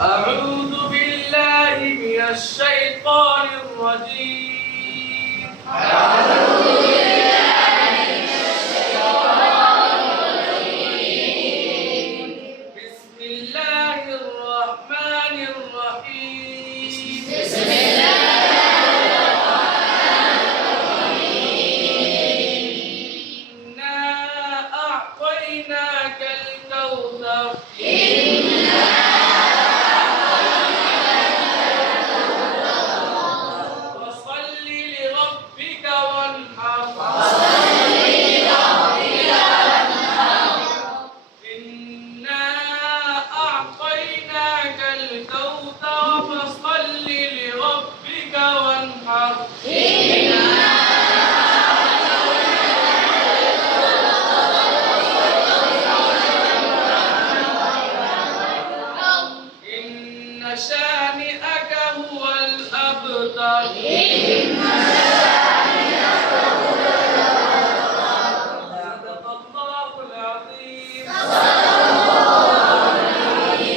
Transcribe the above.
أعوذ بالله من الشيطان الرجيم. أعوذ بالله من الشيطان الرجيم. بسم الله الرحمن الرحيم. بسم الله الرحمن الرحيم. إنا أعطيناك الكوثر. فصل لربك وانحر. إنا أعطيناك الكوثر فصل لربك وانحر. إن شانئك